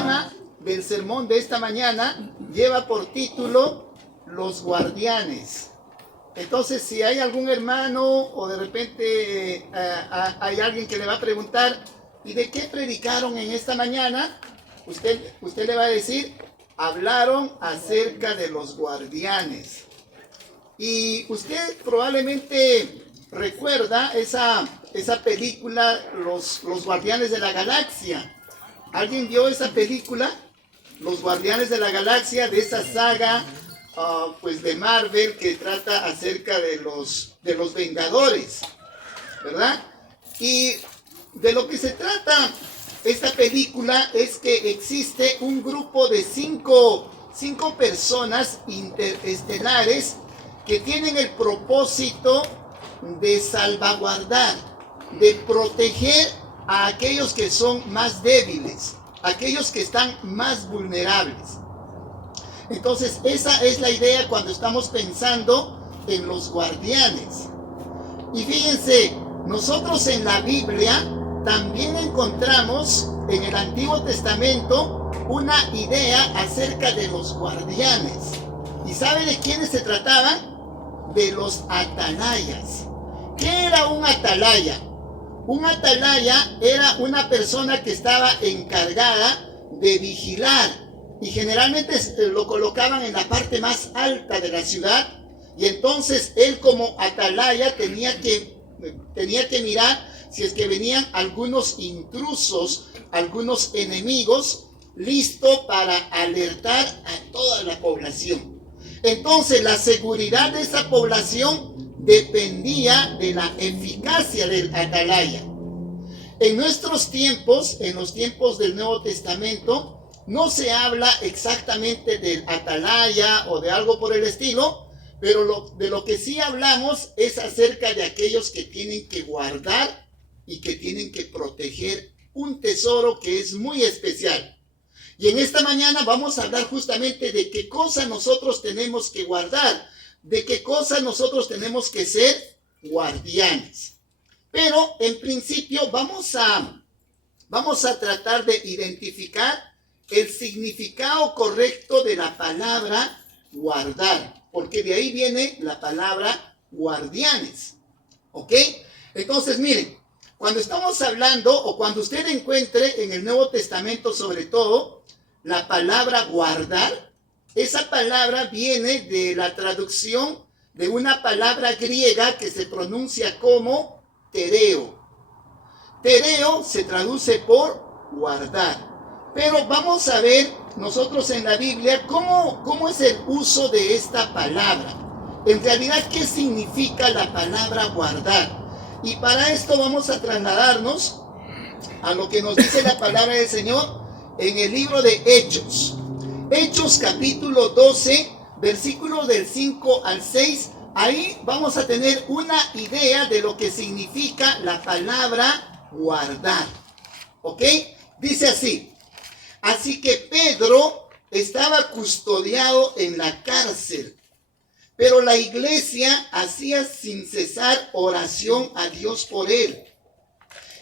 tema del sermón de esta mañana lleva por título Los guardianes. Entonces, si hay algún hermano o de repente hay alguien que le va a preguntar, ¿y de qué predicaron en esta mañana? Usted le va a decir, hablaron acerca de los guardianes. Y usted probablemente recuerda esa película, los Guardianes de la Galaxia. ¿Alguien vio esa película? Los Guardianes de la Galaxia, de esa saga pues de Marvel que trata acerca de los Vengadores, ¿verdad? Y de lo que se trata esta película es que existe un grupo de cinco personas interestelares que tienen el propósito de salvaguardar, de proteger a aquellos que son más débiles, aquellos que están más vulnerables. Entonces, esa es la idea cuando estamos pensando en los guardianes. Y fíjense, nosotros en la Biblia también encontramos en el Antiguo Testamento una idea acerca de los guardianes. ¿Y sabe de quiénes se trataban? De los atalayas. ¿Qué era un atalaya? Un atalaya era una persona que estaba encargada de vigilar, y generalmente lo colocaban en la parte más alta de la ciudad, y entonces él como atalaya tenía que mirar si es que venían algunos intrusos, algunos enemigos, listo para alertar a toda la población. Entonces la seguridad de esa población dependía de la eficacia del atalaya. En nuestros tiempos, en los tiempos del Nuevo Testamento, no se habla exactamente del atalaya o de algo por el estilo, pero de lo que sí hablamos es acerca de aquellos que tienen que guardar y que tienen que proteger un tesoro que es muy especial. Y en esta mañana vamos a hablar justamente de qué cosa nosotros tenemos que guardar, de qué cosa nosotros tenemos que ser guardianes. Pero en principio vamos a tratar de identificar el significado correcto de la palabra guardar, porque de ahí viene la palabra guardianes. ¿Ok? Entonces, miren, cuando estamos hablando, o cuando usted encuentre en el Nuevo Testamento sobre todo, la palabra guardar, esa palabra viene de la traducción de una palabra griega que se pronuncia como tereo. Tereo se traduce por guardar. Pero vamos a ver nosotros en la Biblia cómo es el uso de esta palabra. En realidad, ¿qué significa la palabra guardar? Y para esto vamos a trasladarnos a lo que nos dice la palabra del Señor en el libro de Hechos. Hechos capítulo 12, versículos del 5 al 6. Ahí vamos a tener una idea de lo que significa la palabra guardar. ¿Ok? Dice así. Así que Pedro estaba custodiado en la cárcel, pero la iglesia hacía sin cesar oración a Dios por él.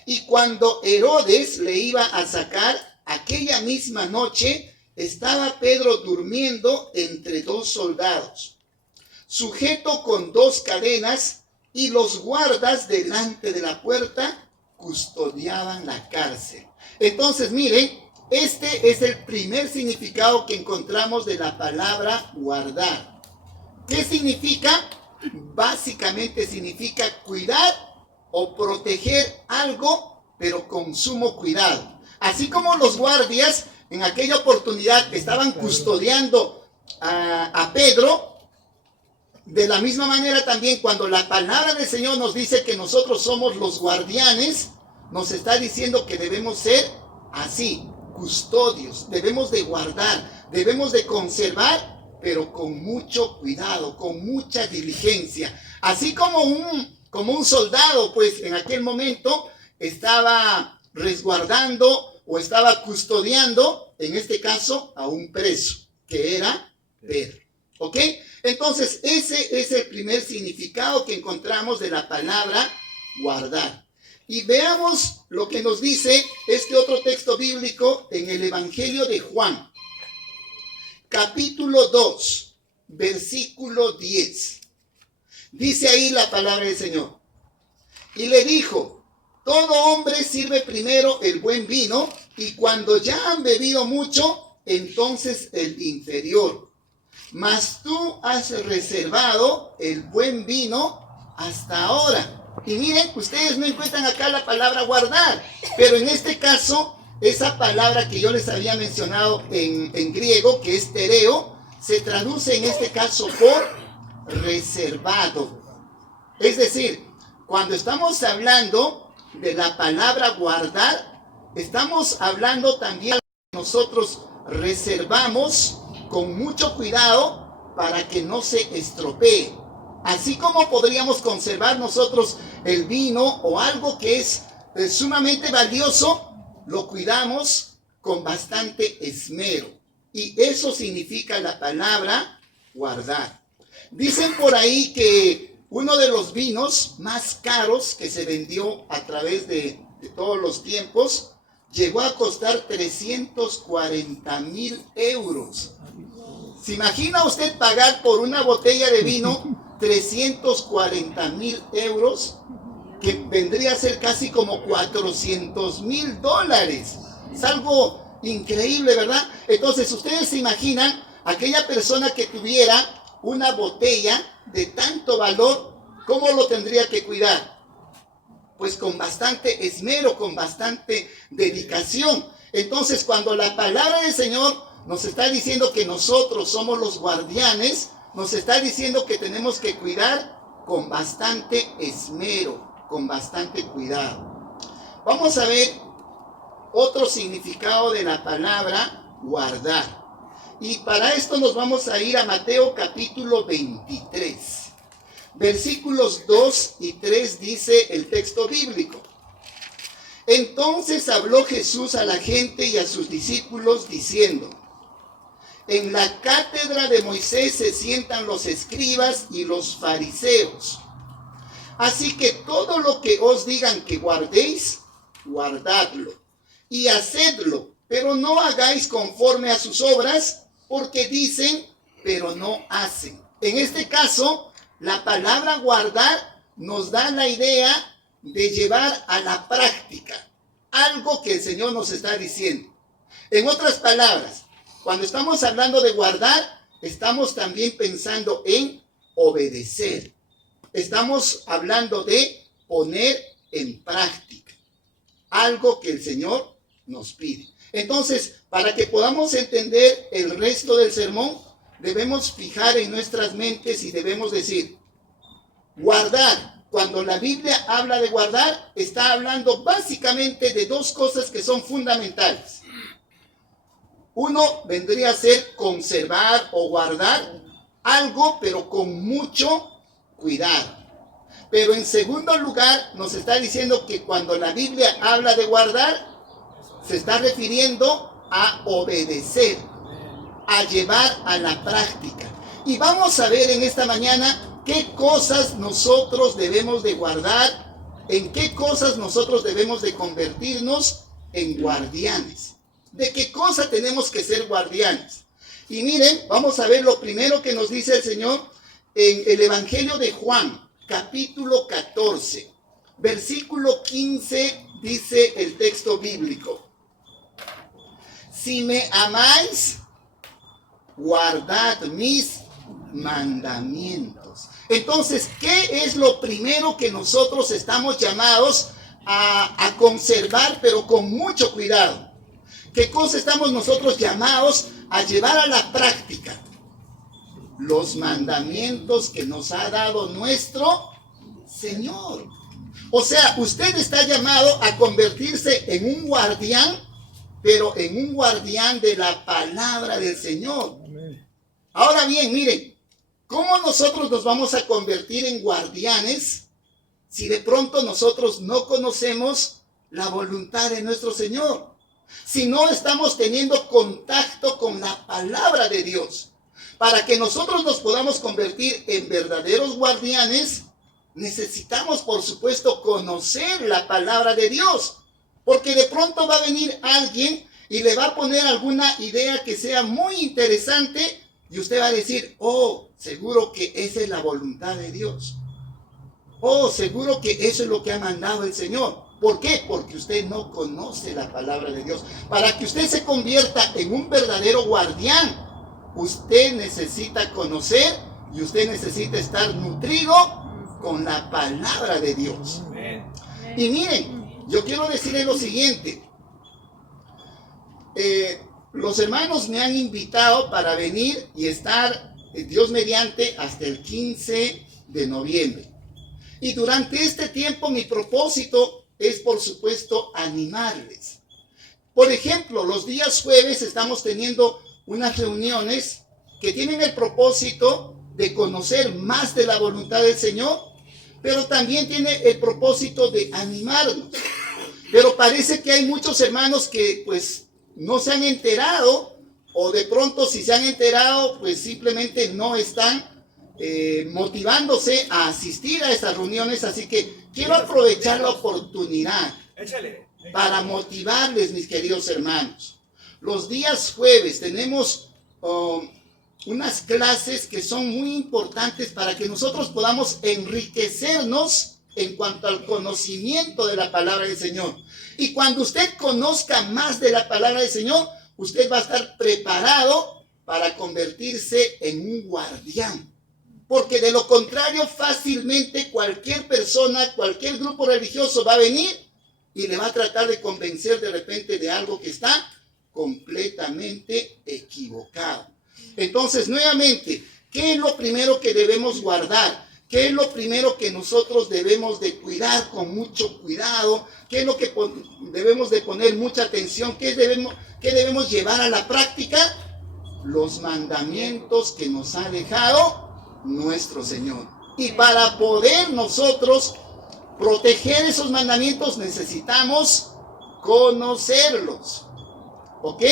Y cuando Herodes le iba a sacar, aquella misma noche estaba Pedro durmiendo entre dos soldados, sujeto con dos cadenas, y los guardas delante de la puerta custodiaban la cárcel. Entonces, miren, este es el primer significado que encontramos de la palabra guardar. ¿Qué significa? Básicamente significa cuidar o proteger algo, pero con sumo cuidado. Así como los guardias en aquella oportunidad estaban custodiando a Pedro, de la misma manera también cuando la palabra del Señor nos dice que nosotros somos los guardianes, nos está diciendo que debemos ser así, custodios, debemos de guardar, debemos de conservar, pero con mucho cuidado, con mucha diligencia. Así como un soldado, pues en aquel momento estaba resguardando o estaba custodiando, en este caso, a un preso, que era Pedro. ¿Ok? Entonces, ese es el primer significado que encontramos de la palabra guardar. Y veamos lo que nos dice este otro texto bíblico en el Evangelio de Juan, capítulo 2, versículo 10. Dice ahí la palabra del Señor. Y le dijo: todo hombre sirve primero el buen vino, y cuando ya han bebido mucho, entonces el inferior. Mas tú has reservado el buen vino hasta ahora. Y miren, ustedes no encuentran acá la palabra guardar, pero en este caso, esa palabra que yo les había mencionado en griego, que es tereo, se traduce en este caso por reservado. Es decir, cuando estamos hablando de la palabra guardar, estamos hablando también de que nosotros reservamos con mucho cuidado para que no se estropee. Así como podríamos conservar nosotros el vino o algo que es sumamente valioso, lo cuidamos con bastante esmero. Y eso significa la palabra guardar. Dicen por ahí que uno de los vinos más caros que se vendió a través de todos los tiempos llegó a costar 340,000 euros. ¿Se imagina usted pagar por una botella de vino 340,000 euros? Que vendría a ser casi como $400,000. Es algo increíble, ¿verdad? Entonces, ustedes se imaginan aquella persona que tuviera una botella de tanto valor, ¿cómo lo tendría que cuidar? Pues con bastante esmero, con bastante dedicación. Entonces, cuando la palabra del Señor nos está diciendo que nosotros somos los guardianes, nos está diciendo que tenemos que cuidar con bastante esmero, con bastante cuidado. Vamos a ver otro significado de la palabra guardar. Y para esto nos vamos a ir a Mateo capítulo 23. Versículos 2 y 3 dice el texto bíblico. Entonces habló Jesús a la gente y a sus discípulos diciendo: en la cátedra de Moisés se sientan los escribas y los fariseos. Así que todo lo que os digan que guardéis, guardadlo y hacedlo, pero no hagáis conforme a sus obras, porque dicen, pero no hacen. En este caso, la palabra guardar nos da la idea de llevar a la práctica algo que el Señor nos está diciendo. En otras palabras, cuando estamos hablando de guardar, estamos también pensando en obedecer. Estamos hablando de poner en práctica algo que el Señor nos pide. Entonces, para que podamos entender el resto del sermón, debemos fijar en nuestras mentes y debemos decir, guardar. Cuando la Biblia habla de guardar, está hablando básicamente de dos cosas que son fundamentales. Uno vendría a ser conservar o guardar algo, pero con mucho cuidado. Pero en segundo lugar, nos está diciendo que cuando la Biblia habla de guardar, se está refiriendo a obedecer, a llevar a la práctica. Y vamos a ver en esta mañana qué cosas nosotros debemos de guardar, en qué cosas nosotros debemos de convertirnos en guardianes. ¿De qué cosa tenemos que ser guardianes? Y miren, vamos a ver lo primero que nos dice el Señor en el Evangelio de Juan, capítulo 14, versículo 15, dice el texto bíblico. Si me amáis, guardad mis mandamientos. Entonces, ¿qué es lo primero que nosotros estamos llamados a conservar, pero con mucho cuidado? ¿Qué cosa estamos nosotros llamados a llevar a la práctica? Los mandamientos que nos ha dado nuestro Señor. O sea, usted está llamado a convertirse en un guardián, pero en un guardián de la palabra del Señor. Ahora bien, miren, ¿cómo nosotros nos vamos a convertir en guardianes si de pronto nosotros no conocemos la voluntad de nuestro Señor? Si no estamos teniendo contacto con la palabra de Dios. Para que nosotros nos podamos convertir en verdaderos guardianes, necesitamos, por supuesto, conocer la palabra de Dios. Porque de pronto va a venir alguien y le va a poner alguna idea que sea muy interesante y usted va a decir, oh, seguro que esa es la voluntad de Dios. Oh, seguro que eso es lo que ha mandado el Señor. ¿Por qué? Porque usted no conoce la palabra de Dios. Para que usted se convierta en un verdadero guardián, usted necesita conocer y usted necesita estar nutrido con la palabra de Dios. Y miren, yo quiero decirles lo siguiente. Los hermanos me han invitado para venir y estar, Dios mediante, hasta el 15 de noviembre. Y durante este tiempo mi propósito es, por supuesto, animarles. Por ejemplo, los días jueves estamos teniendo unas reuniones que tienen el propósito de conocer más de la voluntad del Señor, pero también tiene el propósito de animarnos. Pero parece que hay muchos hermanos que pues no se han enterado, o de pronto si se han enterado, pues simplemente no están motivándose a asistir a estas reuniones. Así que quiero aprovechar la oportunidad para motivarles, mis queridos hermanos. Los días jueves tenemos unas clases que son muy importantes para que nosotros podamos enriquecernos en cuanto al conocimiento de la palabra del Señor. Y cuando usted conozca más de la palabra del Señor, usted va a estar preparado para convertirse en un guardián. Porque de lo contrario, fácilmente cualquier persona, cualquier grupo religioso va a venir y le va a tratar de convencer de repente de algo que está completamente equivocado. Entonces, nuevamente, ¿qué es lo primero que debemos guardar? ¿Qué es lo primero que nosotros debemos de cuidar con mucho cuidado? ¿Qué es lo que debemos de poner mucha atención? ¿Qué debemos llevar a la práctica? Los mandamientos que nos ha dejado nuestro Señor. Y para poder nosotros proteger esos mandamientos necesitamos conocerlos. ¿Ok?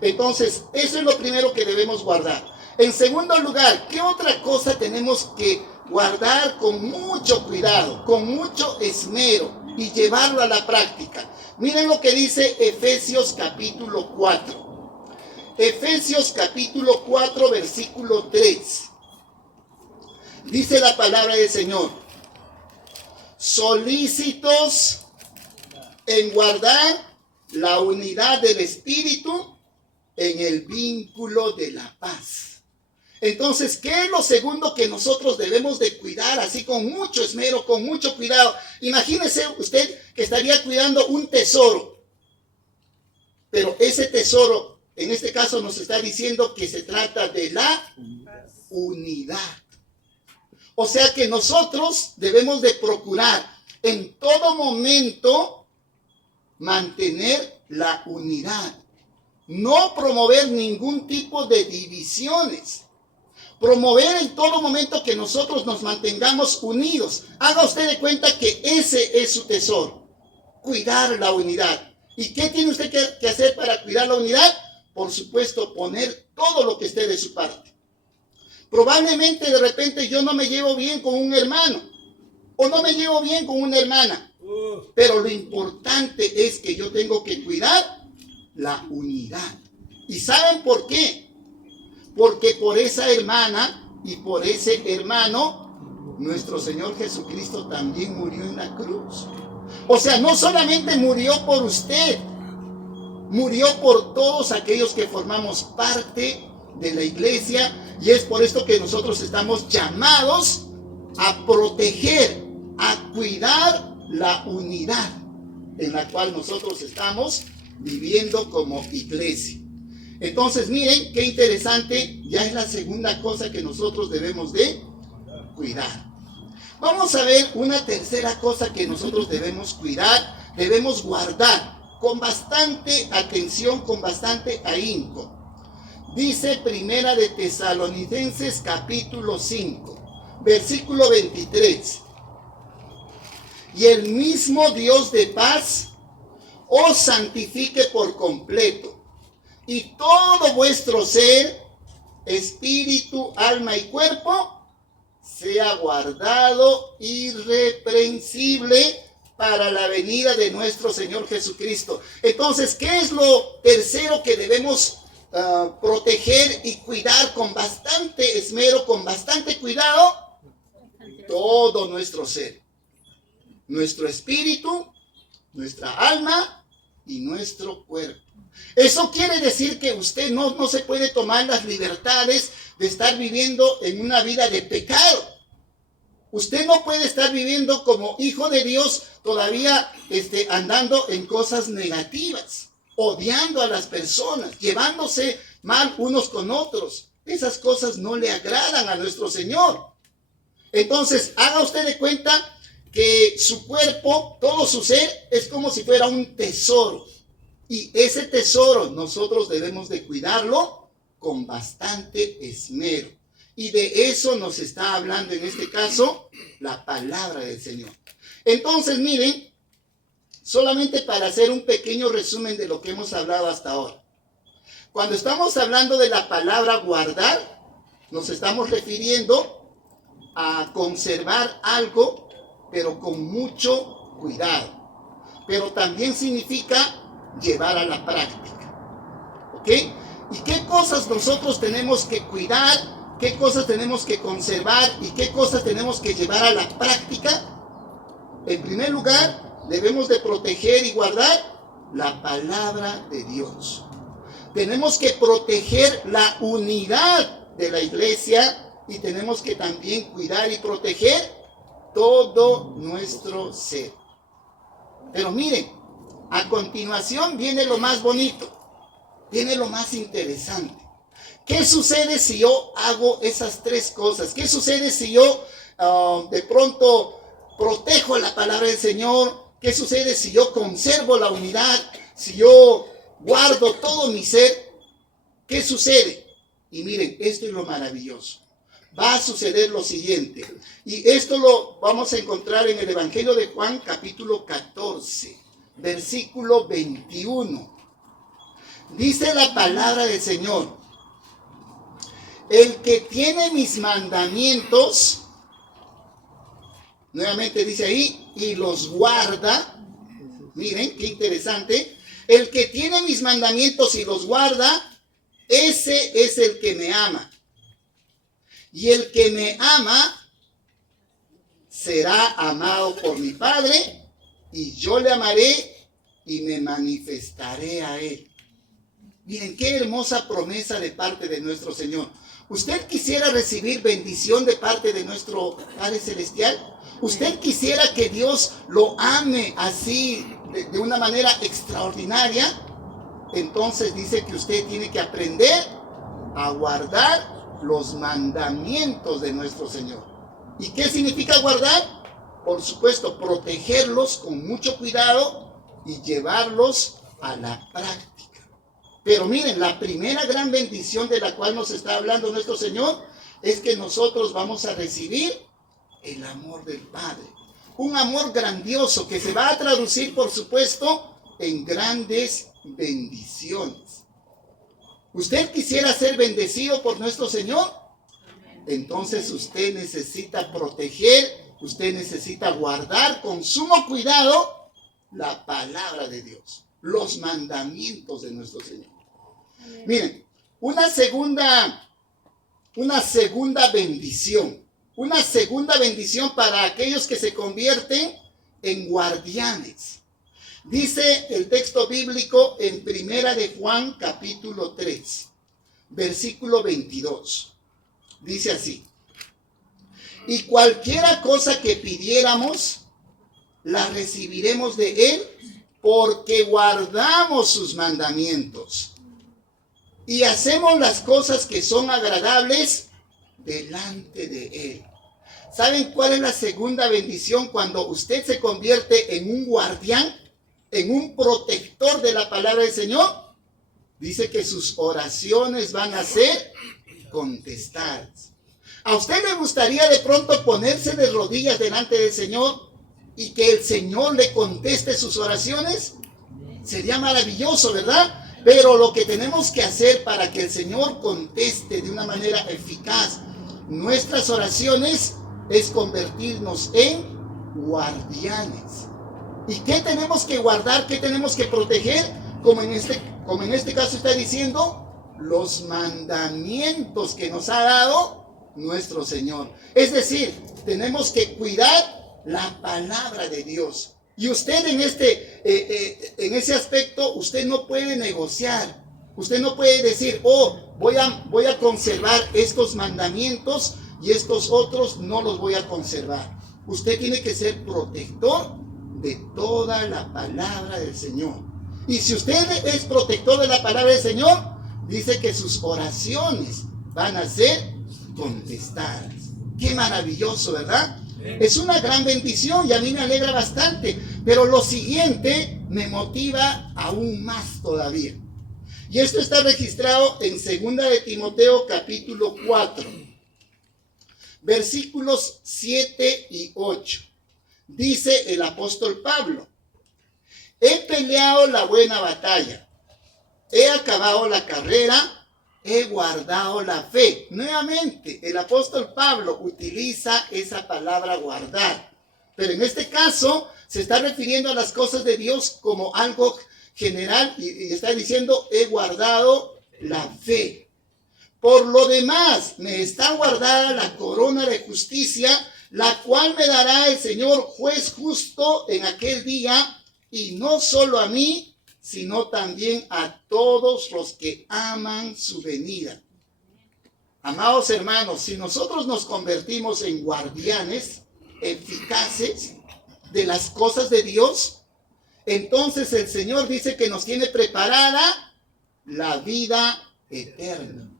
Entonces, eso es lo primero que debemos guardar. En segundo lugar, ¿qué otra cosa tenemos que guardar con mucho cuidado, con mucho esmero y llevarlo a la práctica? Miren lo que dice Efesios capítulo 4. Efesios capítulo 4, versículo 3. Dice la palabra del Señor: solícitos en guardar la unidad del Espíritu en el vínculo de la paz. Entonces, ¿qué es lo segundo que nosotros debemos de cuidar así con mucho esmero, con mucho cuidado? Imagínese usted que estaría cuidando un tesoro, pero ese tesoro, en este caso nos está diciendo que se trata de la unidad. O sea que nosotros debemos de procurar en todo momento mantener la unidad. No promover ningún tipo de divisiones. Promover en todo momento que nosotros nos mantengamos unidos. Haga usted de cuenta que ese es su tesoro. Cuidar la unidad. ¿Y qué tiene usted que hacer para cuidar la unidad? Por supuesto, poner todo lo que esté de su parte. Probablemente de repente yo no me llevo bien con un hermano o no me llevo bien con una hermana. Pero lo importante es que yo tengo que cuidar la unidad. ¿Y saben por qué? Porque por esa hermana y por ese hermano, nuestro Señor Jesucristo también murió en la cruz. O sea, no solamente murió por usted, murió por todos aquellos que formamos parte de la iglesia. Y es por esto que nosotros estamos llamados a proteger, a cuidar la unidad en la cual nosotros estamos viviendo como iglesia. Entonces, miren qué interesante, ya es la segunda cosa que nosotros debemos de cuidar. Vamos a ver una tercera cosa que nosotros debemos cuidar, debemos guardar con bastante atención, con bastante ahínco. Dice Primera de Tesalonicenses capítulo 5, versículo 23. Y el mismo Dios de paz os santifique por completo, y todo vuestro ser, espíritu, alma y cuerpo, sea guardado irreprensible para la venida de nuestro Señor Jesucristo. Entonces, ¿qué es lo tercero que debemos proteger y cuidar con bastante esmero, con bastante cuidado? Todo nuestro ser, nuestro espíritu, nuestra alma y nuestro cuerpo. Eso quiere decir que usted no se puede tomar las libertades de estar viviendo en una vida de pecado. Usted no puede estar viviendo como hijo de Dios todavía andando en cosas negativas, odiando a las personas, llevándose mal unos con otros. Esas cosas no le agradan a nuestro Señor. Entonces, haga usted de cuenta que su cuerpo, todo su ser, es como si fuera un tesoro. Y ese tesoro nosotros debemos de cuidarlo con bastante esmero. Y de eso nos está hablando en este caso la palabra del Señor. Entonces, miren, solamente para hacer un pequeño resumen de lo que hemos hablado hasta ahora. Cuando estamos hablando de la palabra guardar, nos estamos refiriendo a conservar algo, pero con mucho cuidado. Pero también significa llevar a la práctica. ¿Ok? ¿Y qué cosas nosotros tenemos que cuidar? ¿Qué cosas tenemos que conservar? ¿Y qué cosas tenemos que llevar a la práctica? En primer lugar, debemos de proteger y guardar la palabra de Dios. Tenemos que proteger la unidad de la iglesia y tenemos que también cuidar y proteger todo nuestro ser. Pero miren, a continuación viene lo más bonito, viene lo más interesante. ¿Qué sucede si yo hago esas tres cosas? ¿Qué sucede si yo de pronto protejo la palabra del Señor? ¿Qué sucede si yo conservo la unidad? Si yo guardo todo mi ser, ¿qué sucede? Y miren, esto es lo maravilloso. Va a suceder lo siguiente. Y esto lo vamos a encontrar en el Evangelio de Juan, capítulo 14, versículo 21. Dice la palabra del Señor: el que tiene mis mandamientos, nuevamente dice ahí, y los guarda. Miren, qué interesante. El que tiene mis mandamientos y los guarda, ese es el que me ama. Y el que me ama será amado por mi Padre, y yo le amaré y me manifestaré a él. Miren, qué hermosa promesa de parte de nuestro Señor. ¿Usted quisiera recibir bendición de parte de nuestro Padre Celestial? ¿Usted quisiera que Dios lo ame así, de una manera extraordinaria? Entonces dice que usted tiene que aprender a guardar los mandamientos de nuestro Señor. ¿Y qué significa guardar? Por supuesto, protegerlos con mucho cuidado y llevarlos a la práctica. Pero miren, la primera gran bendición de la cual nos está hablando nuestro Señor es que nosotros vamos a recibir el amor del Padre. Un amor grandioso que se va a traducir, por supuesto, en grandes bendiciones. ¿Usted quisiera ser bendecido por nuestro Señor? Entonces usted necesita proteger, usted necesita guardar con sumo cuidado la palabra de Dios, los mandamientos de nuestro Señor. Miren, una segunda bendición para aquellos que se convierten en guardianes. Dice el texto bíblico en Primera de Juan, capítulo 3, versículo 22. Dice así: y cualquiera cosa que pidiéramos, la recibiremos de él, porque guardamos sus mandamientos y hacemos las cosas que son agradables delante de él. ¿Saben cuál es la segunda bendición cuando usted se convierte en un guardián, en un protector de la palabra del Señor? Dice que sus oraciones van a ser contestadas. ¿A usted le gustaría de pronto ponerse de rodillas delante del Señor y que el Señor le conteste sus oraciones? Sería maravilloso, ¿verdad? Pero lo que tenemos que hacer para que el Señor conteste de una manera eficaz nuestras oraciones es convertirnos en guardianes. ¿Y qué tenemos que guardar? ¿Qué tenemos que proteger? Como en este caso está diciendo, los mandamientos que nos ha dado nuestro Señor. Es decir, tenemos que cuidar la palabra de Dios. Y usted en ese aspecto, usted no puede negociar. Usted no puede decir, voy a conservar estos mandamientos y estos otros no los voy a conservar. Usted tiene que ser protector de toda la palabra del Señor. Y si usted es protector de la palabra del Señor, dice que sus oraciones van a ser contestadas. Qué maravilloso, ¿verdad? Es una gran bendición y a mí me alegra bastante. Pero lo siguiente me motiva aún más todavía. Y esto está registrado en 2 de Timoteo capítulo 4, versículos 7 y 8. Dice el apóstol Pablo: he peleado la buena batalla, he acabado la carrera, he guardado la fe. Nuevamente, el apóstol Pablo utiliza esa palabra guardar. Pero en este caso se está refiriendo a las cosas de Dios como algo general y está diciendo, he guardado la fe. Por lo demás, me está guardada la corona de justicia, la cual me dará el Señor juez justo en aquel día, y no solo a mí, sino también a todos los que aman su venida. Amados hermanos, si nosotros nos convertimos en guardianes eficaces de las cosas de Dios, entonces el Señor dice que nos tiene preparada la vida eterna.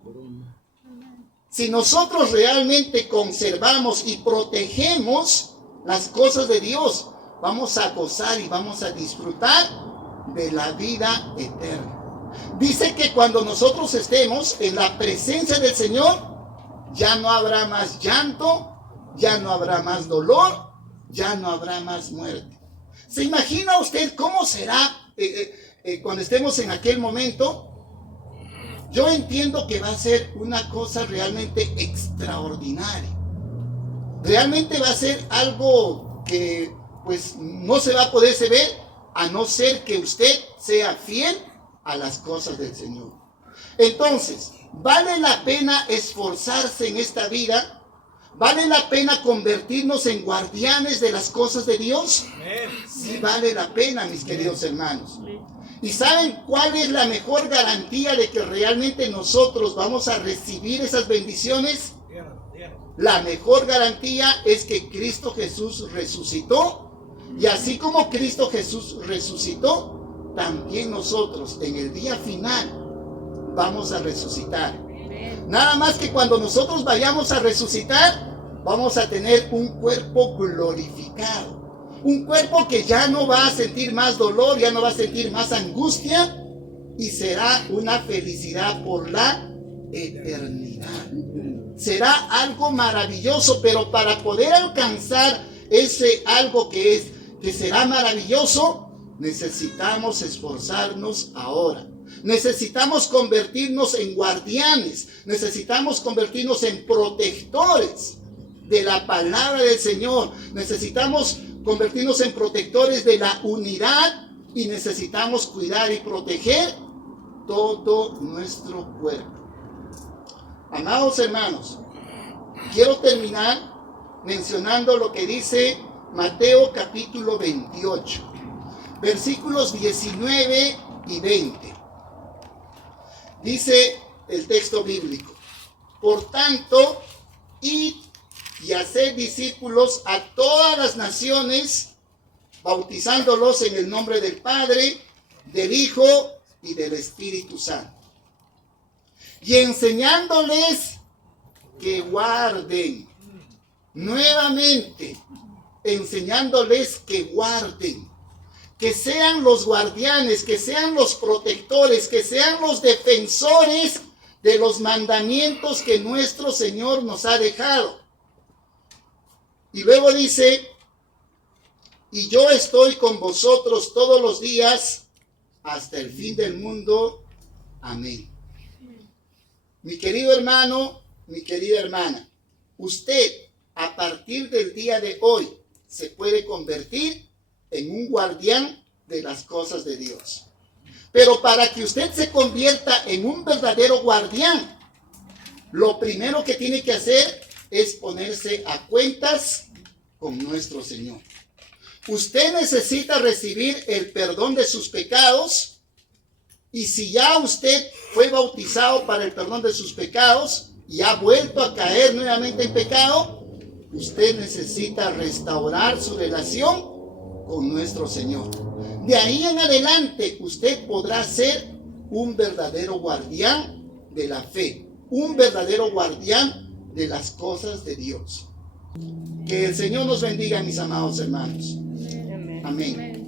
Si nosotros realmente conservamos y protegemos las cosas de Dios, vamos a gozar y vamos a disfrutar de la vida eterna. Dice que cuando nosotros estemos en la presencia del Señor, ya no habrá más llanto, ya no habrá más dolor, ya no habrá más muerte. ¿Se imagina usted cómo será cuando estemos en aquel momento? Yo entiendo que va a ser una cosa realmente extraordinaria. Realmente va a ser algo que pues no se va a poderse ver a no ser que usted sea fiel a las cosas del Señor. Entonces, ¿vale la pena esforzarse en esta vida? ¿Vale la pena convertirnos en guardianes de las cosas de Dios? Sí vale la pena, mis queridos hermanos. ¿Y saben cuál es la mejor garantía de que realmente nosotros vamos a recibir esas bendiciones? La mejor garantía es que Cristo Jesús resucitó. Y así como Cristo Jesús resucitó, también nosotros en el día final vamos a resucitar. Nada más que cuando nosotros vayamos a resucitar, vamos a tener un cuerpo glorificado. Un cuerpo que ya no va a sentir más dolor, ya no va a sentir más angustia, y será una felicidad por la eternidad. Será algo maravilloso, pero para poder alcanzar ese algo que será maravilloso, necesitamos esforzarnos ahora. Necesitamos convertirnos en guardianes, necesitamos convertirnos en protectores de la palabra del Señor. Necesitamos convertirnos en protectores de la unidad y necesitamos cuidar y proteger todo nuestro cuerpo. Amados hermanos, quiero terminar mencionando lo que dice Mateo capítulo 28, versículos 19 y 20. Dice el texto bíblico: por tanto, id y haced discípulos a todas las naciones, bautizándolos en el nombre del Padre, del Hijo y del Espíritu Santo, y enseñándoles que guarden, nuevamente, enseñándoles que guarden, que sean los guardianes, que sean los protectores, que sean los defensores de los mandamientos que nuestro Señor nos ha dejado. Y luego dice: y yo estoy con vosotros todos los días hasta el fin del mundo. Amén. Mi querido hermano, mi querida hermana, usted a partir del día de hoy se puede convertir en un guardián de las cosas de Dios. Pero para que usted se convierta en un verdadero guardián, lo primero que tiene que hacer es ponerse a cuentas con nuestro Señor. Usted necesita recibir el perdón de sus pecados, y si ya usted fue bautizado para el perdón de sus pecados y ha vuelto a caer nuevamente en pecado, usted necesita restaurar su relación con nuestro Señor. De ahí en adelante usted podrá ser un verdadero guardián de la fe, un verdadero guardián de las cosas de Dios. Que el Señor nos bendiga, mis amados hermanos. Amén.